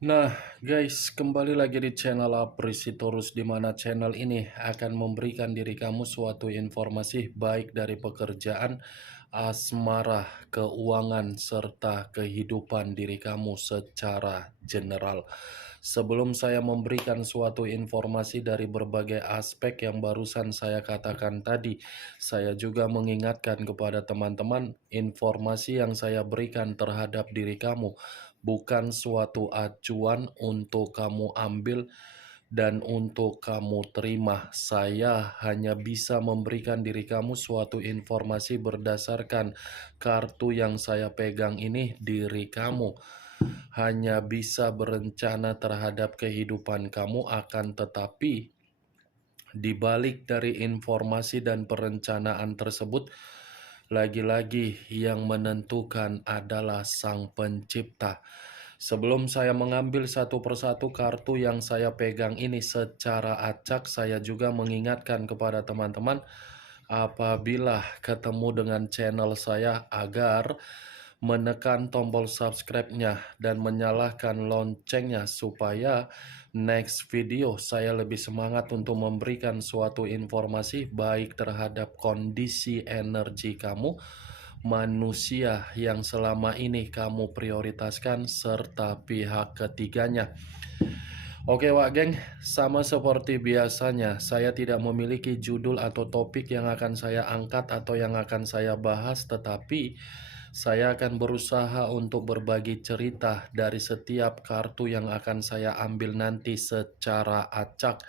Nah, guys, kembali lagi di channel Aprisitorus, di mana channel ini akan memberikan diri kamu suatu informasi baik dari pekerjaan, asmara, keuangan, serta kehidupan diri kamu secara general. Sebelum saya memberikan suatu informasi dari berbagai aspek yang barusan saya katakan tadi, saya juga mengingatkan kepada teman-teman, informasi yang saya berikan terhadap diri kamu bukan suatu acuan untuk kamu ambil dan untuk kamu terima. Saya hanya bisa memberikan diri kamu suatu informasi berdasarkan kartu yang saya pegang ini. Diri kamu hanya bisa berencana terhadap kehidupan kamu, akan tetapi di balik dari informasi dan perencanaan tersebut, lagi-lagi yang menentukan adalah Sang Pencipta. Sebelum saya mengambil satu persatu kartu yang saya pegang ini secara acak, saya juga mengingatkan kepada teman-teman apabila ketemu dengan channel saya agar menekan tombol subscribe-nya dan menyalakan loncengnya supaya next video saya lebih semangat untuk memberikan suatu informasi baik terhadap kondisi energi kamu, manusia yang selama ini kamu prioritaskan, serta pihak ketiganya. Oke Wak Geng, sama seperti biasanya, saya tidak memiliki judul atau topik yang akan saya angkat atau yang akan saya bahas, tetapi saya akan berusaha untuk berbagi cerita dari setiap kartu yang akan saya ambil nanti secara acak.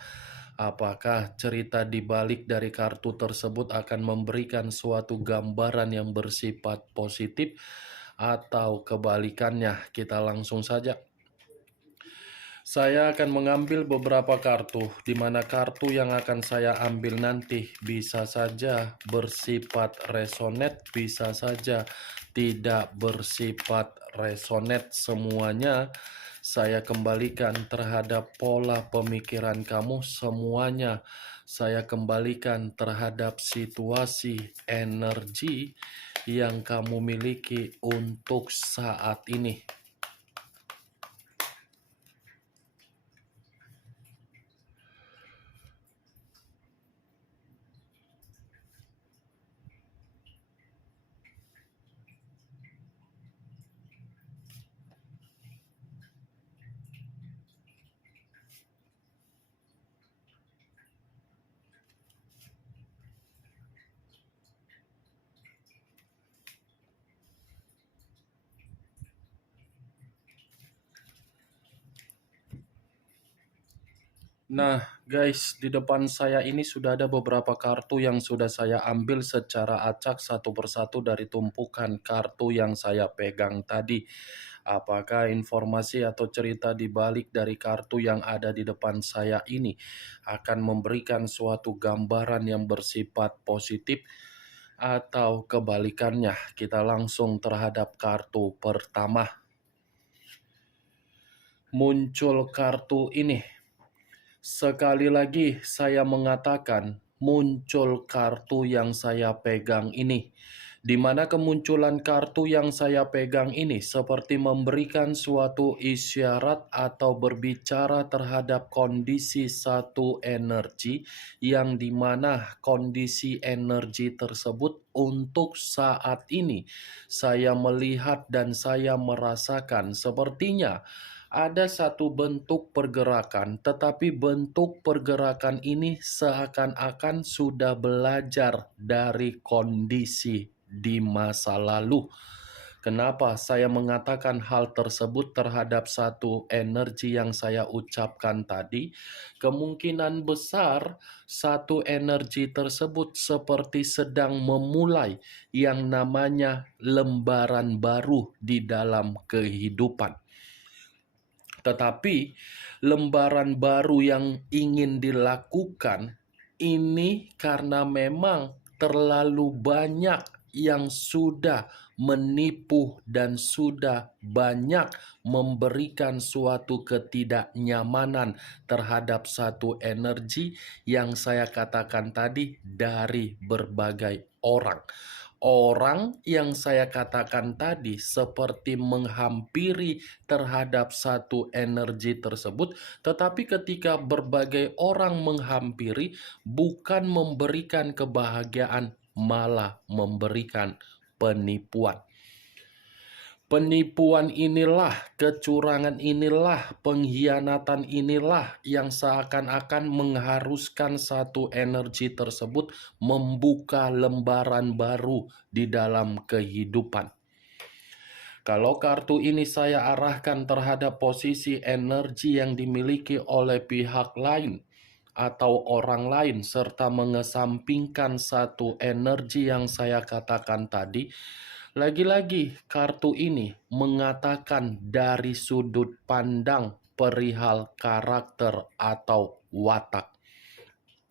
Apakah cerita di balik dari kartu tersebut akan memberikan suatu gambaran yang bersifat positif atau kebalikannya? Kita langsung saja. Saya akan mengambil beberapa kartu, di mana kartu yang akan saya ambil nanti bisa saja bersifat resonate, bisa saja tidak bersifat resonate. Semuanya saya kembalikan terhadap pola pemikiran kamu, semuanya saya kembalikan terhadap situasi energi yang kamu miliki untuk saat ini. Nah, guys, di depan saya ini sudah ada beberapa kartu yang sudah saya ambil secara acak satu persatu dari tumpukan kartu yang saya pegang tadi. Apakah informasi atau cerita di balik dari kartu yang ada di depan saya ini akan memberikan suatu gambaran yang bersifat positif atau kebalikannya? Kita langsung terhadap kartu pertama. Muncul kartu ini. Sekali lagi saya mengatakan, muncul kartu yang saya pegang ini. Di mana kemunculan kartu yang saya pegang ini seperti memberikan suatu isyarat atau berbicara terhadap kondisi satu energi, yang dimana kondisi energi tersebut untuk saat ini saya melihat dan saya merasakan sepertinya ada satu bentuk pergerakan, tetapi bentuk pergerakan ini seakan-akan sudah belajar dari kondisi di masa lalu. Kenapa saya mengatakan hal tersebut terhadap satu energi yang saya ucapkan tadi? Kemungkinan besar satu energi tersebut seperti sedang memulai yang namanya lembaran baru di dalam kehidupan. Tetapi lembaran baru yang ingin dilakukan ini karena memang terlalu banyak yang sudah menipu dan sudah banyak memberikan suatu ketidaknyamanan terhadap satu energi yang saya katakan tadi dari berbagai orang. Orang yang saya katakan tadi seperti menghampiri terhadap satu energi tersebut, tetapi ketika berbagai orang menghampiri, bukan memberikan kebahagiaan, malah memberikan penipuan. Penipuan inilah, kecurangan inilah, pengkhianatan inilah yang seakan-akan mengharuskan satu energi tersebut membuka lembaran baru di dalam kehidupan. Kalau kartu ini saya arahkan terhadap posisi energi yang dimiliki oleh pihak lain atau orang lain, serta mengesampingkan satu energi yang saya katakan tadi, lagi-lagi kartu ini mengatakan dari sudut pandang perihal karakter atau watak,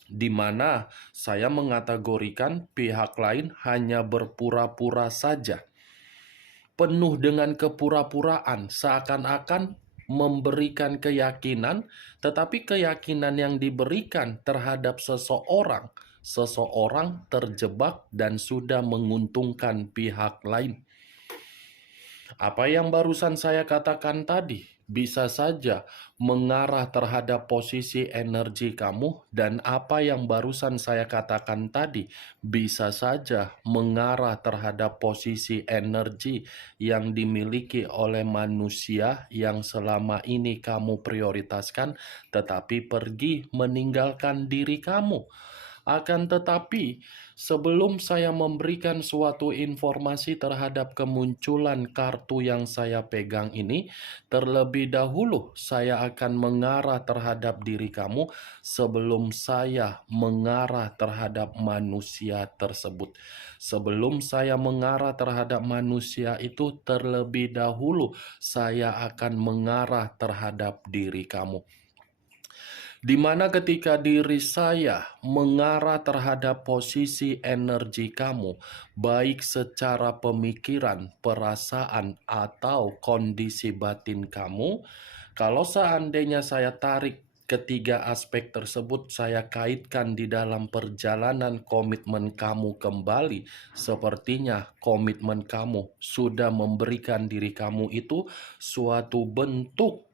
di mana saya mengategorikan pihak lain hanya berpura-pura saja, penuh dengan kepura-puraan, seakan-akan memberikan keyakinan, tetapi keyakinan yang diberikan terhadap seseorang terjebak dan sudah menguntungkan pihak lain. Apa yang barusan saya katakan tadi bisa saja mengarah terhadap posisi energi kamu, dan apa yang barusan saya katakan tadi bisa saja mengarah terhadap posisi energi yang dimiliki oleh manusia yang selama ini kamu prioritaskan, tetapi pergi meninggalkan diri kamu. Akan tetapi, sebelum saya memberikan suatu informasi terhadap kemunculan kartu yang saya pegang ini, terlebih dahulu saya akan mengarah terhadap diri kamu sebelum saya mengarah terhadap manusia tersebut. Sebelum saya mengarah terhadap manusia itu, terlebih dahulu saya akan mengarah terhadap diri kamu. Di mana ketika diri saya mengarah terhadap posisi energi kamu, baik secara pemikiran, perasaan, atau kondisi batin kamu, kalau seandainya saya tarik ketiga aspek tersebut, saya kaitkan di dalam perjalanan komitmen kamu kembali, sepertinya komitmen kamu sudah memberikan diri kamu itu suatu bentuk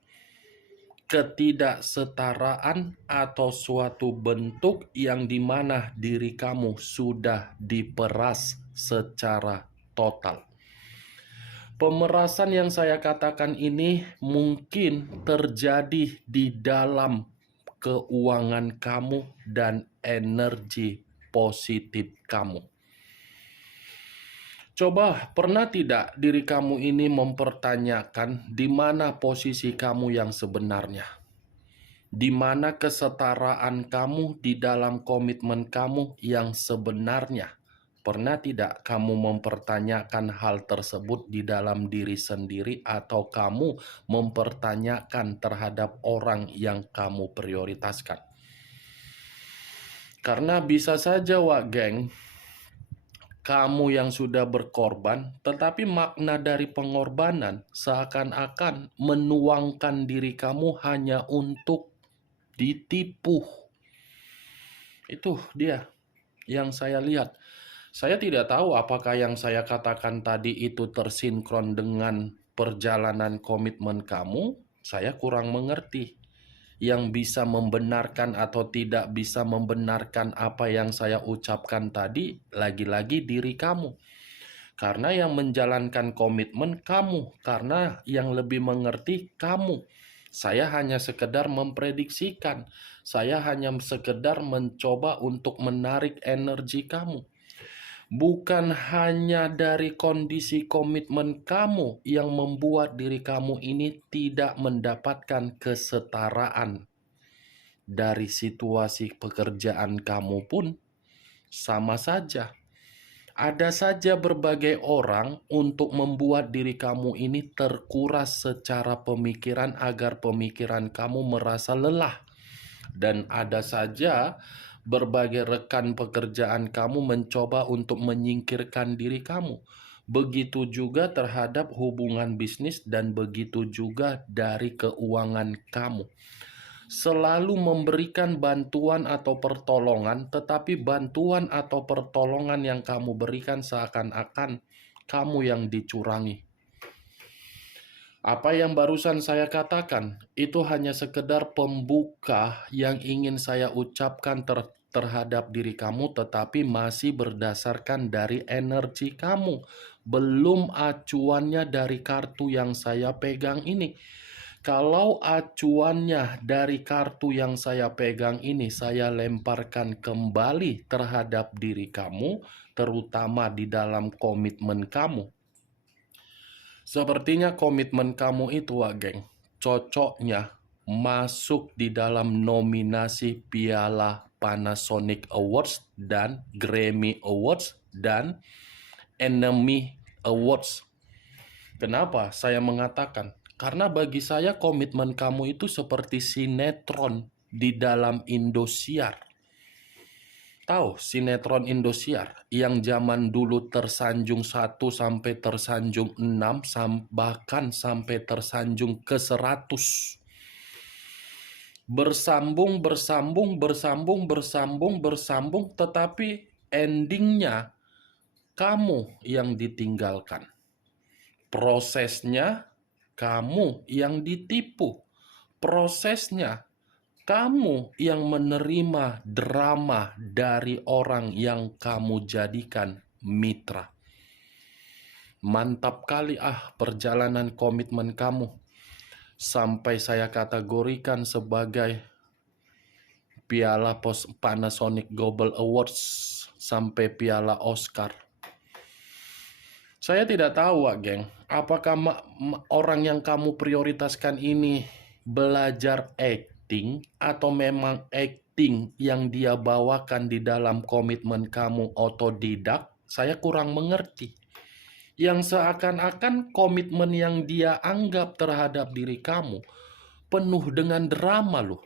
ketidaksetaraan atau suatu bentuk yang dimana diri kamu sudah diperas secara total. Pemerasan yang saya katakan ini mungkin terjadi di dalam keuangan kamu dan energi positif kamu. Coba pernah tidak diri kamu ini mempertanyakan di mana posisi kamu yang sebenarnya? Di mana kesetaraan kamu di dalam komitmen kamu yang sebenarnya? Pernah tidak kamu mempertanyakan hal tersebut di dalam diri sendiri, atau kamu mempertanyakan terhadap orang yang kamu prioritaskan? Karena bisa saja, geng, kamu yang sudah berkorban, tetapi makna dari pengorbanan seakan-akan menuangkan diri kamu hanya untuk ditipu. Itu dia yang saya lihat. Saya tidak tahu apakah yang saya katakan tadi itu tersinkron dengan perjalanan komitmen kamu. Saya kurang mengerti. Yang bisa membenarkan atau tidak bisa membenarkan apa yang saya ucapkan tadi, lagi-lagi diri kamu. Karena yang menjalankan komitmen kamu, karena yang lebih mengerti kamu. Saya hanya sekedar memprediksikan, saya hanya sekedar mencoba untuk menarik energi kamu. Bukan hanya dari kondisi komitmen kamu yang membuat diri kamu ini tidak mendapatkan kesetaraan. Dari situasi pekerjaan kamu pun sama saja. Ada saja berbagai orang untuk membuat diri kamu ini terkuras secara pemikiran agar pemikiran kamu merasa lelah. Dan ada saja berbagai rekan pekerjaan kamu mencoba untuk menyingkirkan diri kamu. Begitu juga terhadap hubungan bisnis dan begitu juga dari keuangan kamu. selalu memberikan bantuan atau pertolongan, tetapi bantuan atau pertolongan yang kamu berikan seakan-akan kamu yang dicurangi. Apa yang barusan saya katakan, itu hanya sekedar pembuka yang ingin saya ucapkan terhadap diri kamu, tetapi masih berdasarkan dari energi kamu. Belum acuannya dari kartu yang saya pegang ini. Kalau acuannya dari kartu yang saya pegang ini, saya lemparkan kembali terhadap diri kamu, terutama di dalam komitmen kamu. Sepertinya komitmen kamu itu, Wak Geng, cocoknya masuk di dalam nominasi Piala Panasonic Awards dan Grammy Awards dan Enemy Awards. Kenapa saya mengatakan? Karena bagi saya komitmen kamu itu seperti sinetron di dalam Indosiar. Tahu sinetron Indosiar yang zaman dulu tersanjung 1 sampai tersanjung 6, bahkan sampai tersanjung ke 100. Bersambung, tetapi endingnya kamu yang ditinggalkan. Prosesnya kamu yang ditipu. Prosesnya kamu yang menerima drama dari orang yang kamu jadikan mitra. Mantap kali perjalanan komitmen kamu. Sampai saya kategorikan sebagai Piala Panasonic Global Awards sampai Piala Oscar. Saya tidak tahu, Wak Geng, apakah orang yang kamu prioritaskan ini belajar acting atau memang acting yang dia bawakan di dalam komitmen kamu otodidak. Saya kurang mengerti. Yang seakan-akan komitmen yang dia anggap terhadap diri kamu penuh dengan drama loh.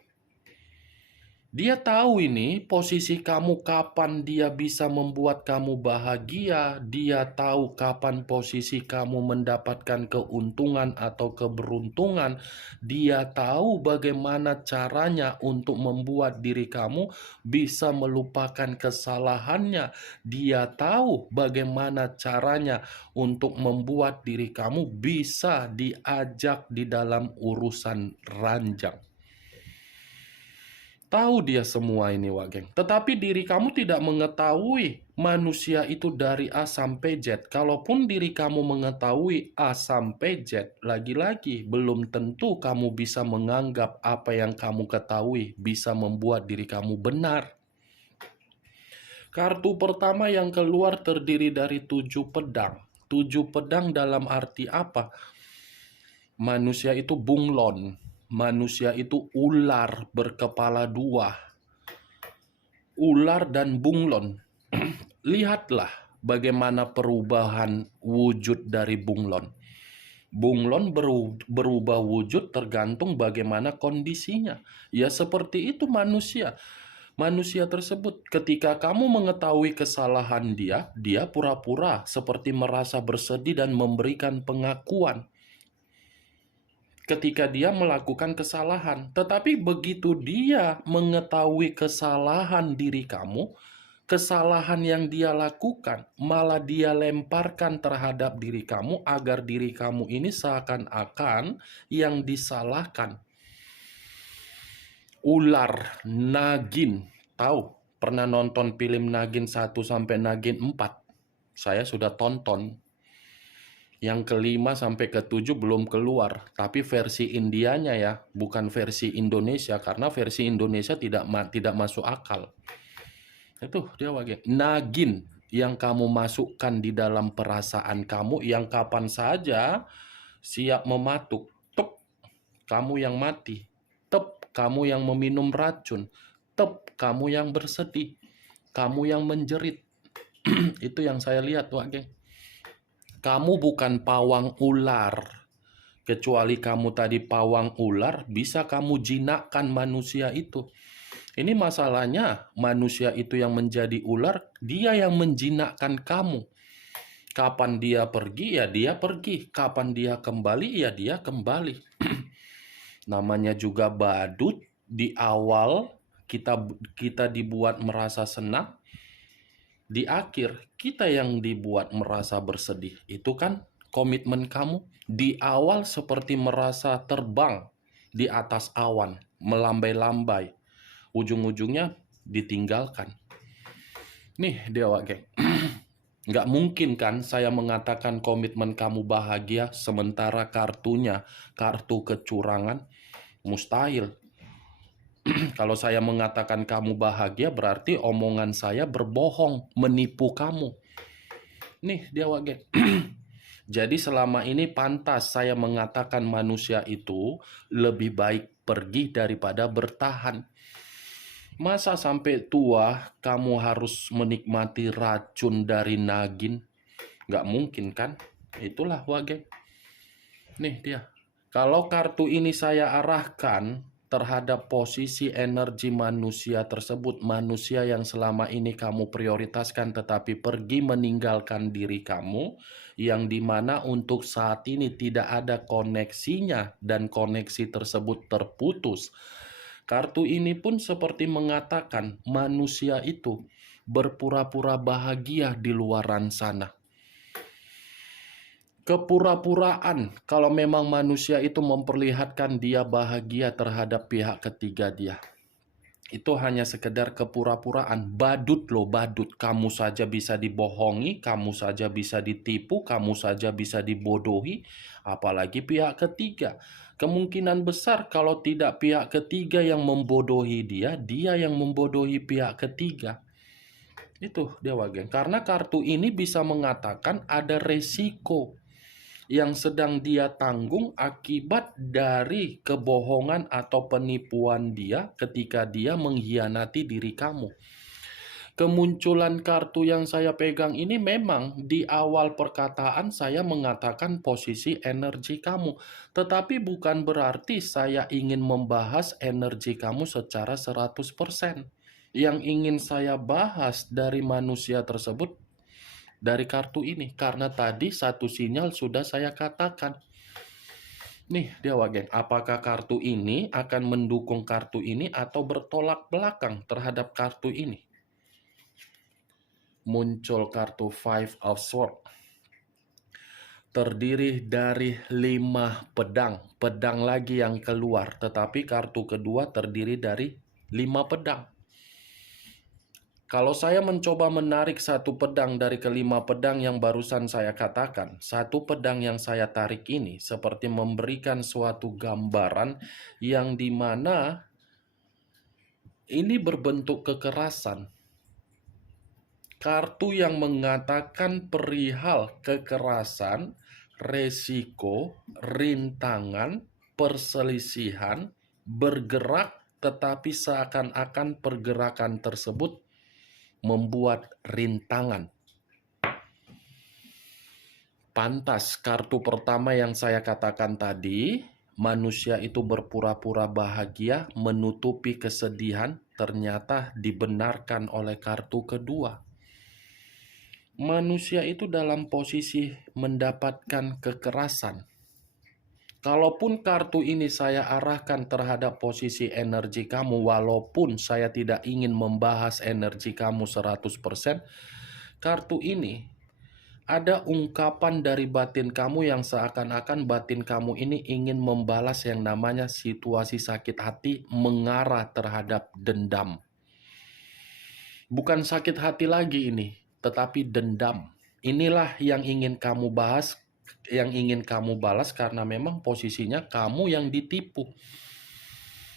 Dia tahu ini posisi kamu kapan dia bisa membuat kamu bahagia. Dia tahu kapan posisi kamu mendapatkan keuntungan atau keberuntungan. Dia tahu bagaimana caranya untuk membuat diri kamu bisa melupakan kesalahannya. Dia tahu bagaimana caranya untuk membuat diri kamu bisa diajak di dalam urusan ranjang. Tahu dia semua ini, Wak Geng. Tetapi diri kamu tidak mengetahui manusia itu dari A sampai Z. Kalaupun diri kamu mengetahui A sampai Z, lagi-lagi belum tentu kamu bisa menganggap apa yang kamu ketahui bisa membuat diri kamu benar. Kartu pertama yang keluar terdiri dari 7 pedang. 7 pedang dalam arti apa? Manusia itu bunglon. Manusia itu ular berkepala 2. Ular dan bunglon. Lihatlah bagaimana perubahan wujud dari bunglon. Bunglon berubah wujud tergantung bagaimana kondisinya. Ya seperti itu manusia. Manusia tersebut ketika kamu mengetahui kesalahan dia pura-pura seperti merasa bersedih dan memberikan pengakuan ketika dia melakukan kesalahan. Tetapi begitu dia mengetahui kesalahan diri kamu, kesalahan yang dia lakukan, malah dia lemparkan terhadap diri kamu agar diri kamu ini seakan-akan yang disalahkan. Ular, Nagin, tahu? Pernah nonton film Nagin 1 sampai Nagin 4? Saya sudah tonton. Yang kelima sampai ke-7 belum keluar, tapi versi Indianya ya, bukan versi Indonesia, karena versi Indonesia tidak masuk akal. Itu dia Wak. Nagin yang kamu masukkan di dalam perasaan kamu, yang kapan saja siap mematuk. Tep, kamu yang mati. Tep, kamu yang meminum racun. Tep, kamu yang bersedih. Kamu yang menjerit. Itu yang saya lihat Wak. Kamu bukan pawang ular. Kecuali kamu tadi pawang ular, bisa kamu jinakkan manusia itu. Ini masalahnya, manusia itu yang menjadi ular, dia yang menjinakkan kamu. Kapan dia pergi, ya dia pergi. Kapan dia kembali, ya dia kembali. Namanya juga badut, Di awal kita dibuat merasa senang, di akhir kita yang dibuat merasa bersedih. Itu kan komitmen kamu. Di awal seperti merasa terbang di atas awan, melambai-lambai. Ujung-ujungnya ditinggalkan. Nih Dewa Geng, nggak mungkin kan saya mengatakan komitmen kamu bahagia sementara kartunya kartu kecurangan? Mustahil. Kalau saya mengatakan kamu bahagia berarti omongan saya berbohong, menipu kamu. Nih Dewa Geng. Jadi selama ini pantas saya mengatakan manusia itu lebih baik pergi daripada bertahan. Masa sampai tua kamu harus menikmati racun dari Nagin? Nggak mungkin kan? Itulah Wage. Nih dia. Kalau kartu ini saya arahkan terhadap posisi energi manusia tersebut, manusia yang selama ini kamu prioritaskan tetapi pergi meninggalkan diri kamu, yang dimana untuk saat ini tidak ada koneksinya dan koneksi tersebut terputus. Kartu ini pun seperti mengatakan manusia itu berpura-pura bahagia di luaran sana. Kepura-puraan kalau memang manusia itu memperlihatkan dia bahagia terhadap pihak ketiga dia. Itu hanya sekedar kepura-puraan. Badut loh, badut. Kamu saja bisa dibohongi, kamu saja bisa ditipu, kamu saja bisa dibodohi, apalagi pihak ketiga. Kemungkinan besar kalau tidak pihak ketiga yang membodohi dia, dia yang membodohi pihak ketiga. Itu Dewa Geng. Karena kartu ini bisa mengatakan ada resiko yang sedang dia tanggung akibat dari kebohongan atau penipuan dia ketika dia mengkhianati diri kamu. Kemunculan kartu yang saya pegang ini memang di awal perkataan saya mengatakan posisi energi kamu. Tetapi bukan berarti saya ingin membahas energi kamu secara 100%. Yang ingin saya bahas dari manusia tersebut dari kartu ini. Karena tadi satu sinyal sudah saya katakan. Nih Dewa Geng, apakah kartu ini akan mendukung kartu ini atau bertolak belakang terhadap kartu ini? Muncul kartu Five of Swords. Terdiri dari 5 pedang. Pedang lagi yang keluar. Tetapi kartu kedua terdiri dari 5 pedang. Kalau saya mencoba menarik satu pedang dari kelima pedang yang barusan saya katakan, satu pedang yang saya tarik ini seperti memberikan suatu gambaran yang dimana ini berbentuk kekerasan. Kartu yang mengatakan perihal kekerasan, resiko, rintangan, perselisihan, bergerak tetapi seakan-akan pergerakan tersebut membuat rintangan. Pantas kartu pertama yang saya katakan tadi, manusia itu berpura-pura bahagia menutupi kesedihan, ternyata dibenarkan oleh kartu kedua. Manusia itu dalam posisi mendapatkan kekerasan. Kalaupun kartu ini saya arahkan terhadap posisi energi kamu, walaupun saya tidak ingin membahas energi kamu 100%, kartu ini ada ungkapan dari batin kamu yang seakan-akan batin kamu ini ingin membalas yang namanya situasi sakit hati mengarah terhadap dendam. Bukan sakit hati lagi ini, tetapi dendam. Inilah yang ingin kamu bahas, yang ingin kamu balas karena memang posisinya kamu yang ditipu.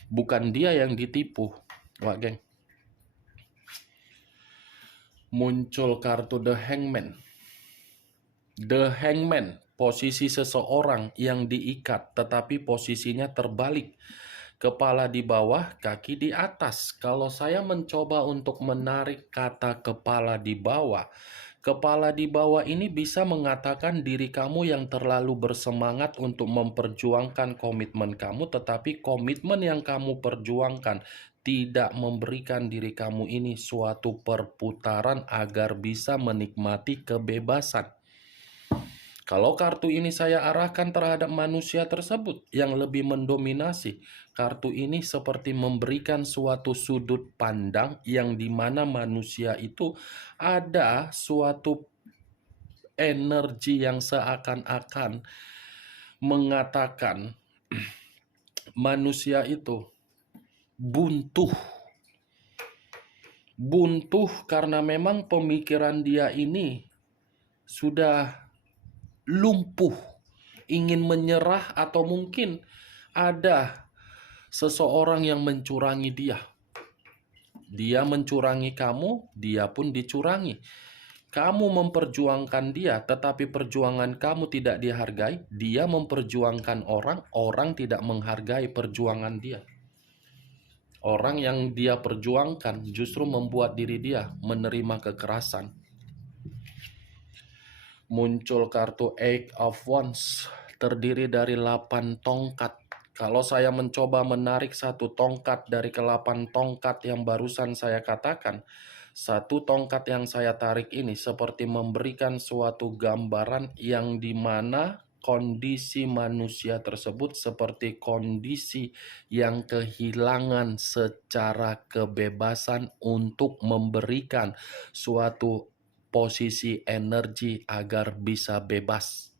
Bukan dia yang ditipu. Wah, geng. Muncul kartu The Hangman. The Hangman, posisi seseorang yang diikat tetapi posisinya terbalik. Kepala di bawah, kaki di atas. Kalau saya mencoba untuk menarik kata kepala di bawah ini bisa mengatakan diri kamu yang terlalu bersemangat untuk memperjuangkan komitmen kamu, tetapi komitmen yang kamu perjuangkan tidak memberikan diri kamu ini suatu perputaran agar bisa menikmati kebebasan. Kalau kartu ini saya arahkan terhadap manusia tersebut yang lebih mendominasi, kartu ini seperti memberikan suatu sudut pandang yang dimana manusia itu ada suatu energi yang seakan-akan mengatakan manusia itu buntu. Buntu karena memang pemikiran dia ini sudah lumpuh, ingin menyerah, atau mungkin ada seseorang yang mencurangi dia. Dia mencurangi kamu, dia pun dicurangi. Kamu memperjuangkan dia, tetapi perjuangan kamu tidak dihargai. Dia memperjuangkan orang, orang tidak menghargai perjuangan dia. Orang yang dia perjuangkan justru membuat diri dia menerima kekerasan. Muncul kartu Eight of Wands, terdiri dari 8 tongkat. Kalau saya mencoba menarik satu tongkat dari ke-8 tongkat yang barusan saya katakan, satu tongkat yang saya tarik ini seperti memberikan suatu gambaran yang dimana kondisi manusia tersebut seperti kondisi yang kehilangan secara kebebasan untuk memberikan suatu posisi energi agar bisa bebas.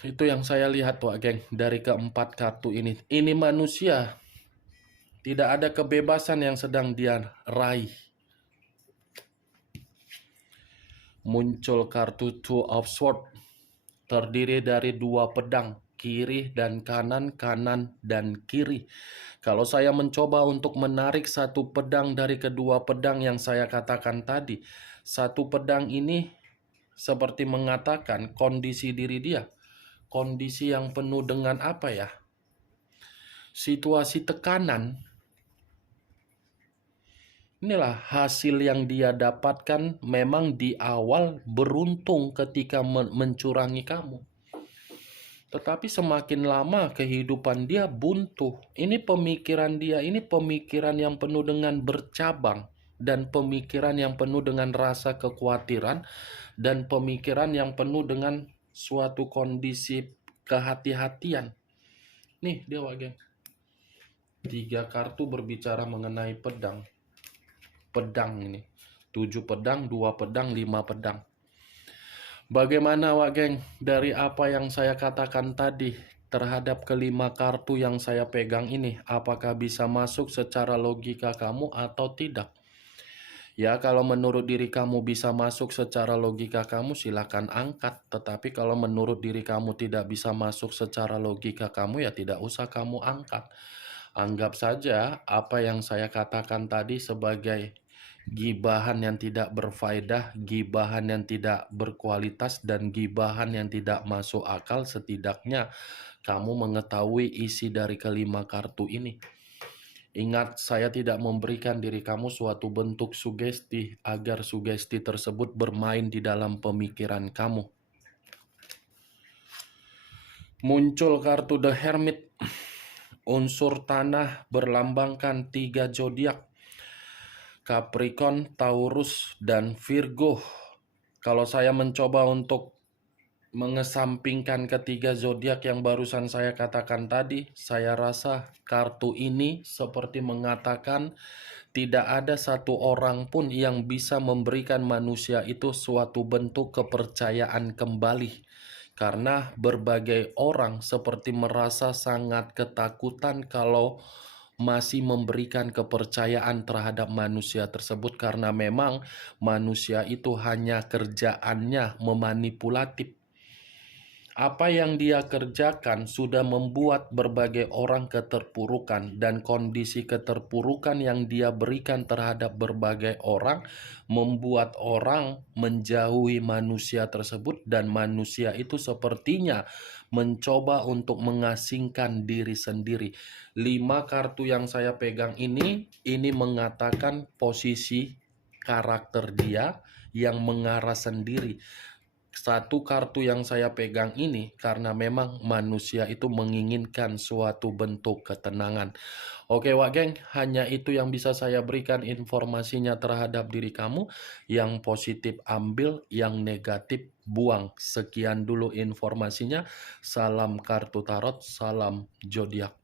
Itu yang saya lihat, Wak Geng, dari keempat kartu ini. Ini manusia, tidak ada kebebasan yang sedang dia raih. Muncul kartu Two of Swords, terdiri dari 2 pedang, kiri dan kanan, kanan dan kiri. Kalau saya mencoba untuk menarik satu pedang dari kedua pedang yang saya katakan tadi, satu pedang ini seperti mengatakan kondisi diri dia, kondisi yang penuh dengan apa ya? Situasi tekanan. Inilah hasil yang dia dapatkan memang di awal beruntung ketika mencurangi kamu. Tetapi semakin lama kehidupan dia buntu. Ini pemikiran dia, ini pemikiran yang penuh dengan bercabang. Dan pemikiran yang penuh dengan rasa kekhawatiran. Dan pemikiran yang penuh dengan suatu kondisi kehati-hatian. Nih dia, Wak Geng. 3 kartu berbicara mengenai pedang. Pedang ini. 7 pedang, 2 pedang, 5 pedang. Bagaimana, Wak Geng, dari apa yang saya katakan tadi terhadap kelima kartu yang saya pegang ini? Apakah bisa masuk secara logika kamu atau tidak? Ya, kalau menurut diri kamu bisa masuk secara logika kamu, silakan angkat. Tetapi kalau menurut diri kamu tidak bisa masuk secara logika kamu, ya tidak usah kamu angkat. Anggap saja apa yang saya katakan tadi sebagai gibahan yang tidak berfaedah, gibahan yang tidak berkualitas, dan gibahan yang tidak masuk akal. Setidaknya kamu mengetahui isi dari kelima kartu ini. Ingat, saya tidak memberikan diri kamu suatu bentuk sugesti agar sugesti tersebut bermain di dalam pemikiran kamu. Muncul kartu The Hermit. Unsur tanah berlambangkan 3 zodiak. Capricorn, Taurus, dan Virgo. Kalau saya mencoba untuk mengesampingkan ketiga zodiak yang barusan saya katakan tadi, saya rasa kartu ini seperti mengatakan tidak ada satu orang pun yang bisa memberikan manusia itu suatu bentuk kepercayaan kembali. Karena berbagai orang seperti merasa sangat ketakutan kalau masih memberikan kepercayaan terhadap manusia tersebut, karena memang manusia itu hanya kerjaannya memanipulatif. Apa yang dia kerjakan sudah membuat berbagai orang keterpurukan, dan kondisi keterpurukan yang dia berikan terhadap berbagai orang membuat orang menjauhi manusia tersebut, dan manusia itu sepertinya mencoba untuk mengasingkan diri sendiri. 5 kartu yang saya pegang ini mengatakan posisi karakter dia yang mengarah sendiri. satu kartu yang saya pegang ini karena memang manusia itu menginginkan suatu bentuk ketenangan. Oke Wak Geng, hanya itu yang bisa saya berikan informasinya terhadap diri kamu. Yang positif ambil, yang negatif buang. Sekian dulu informasinya. Salam kartu tarot, salam zodiak.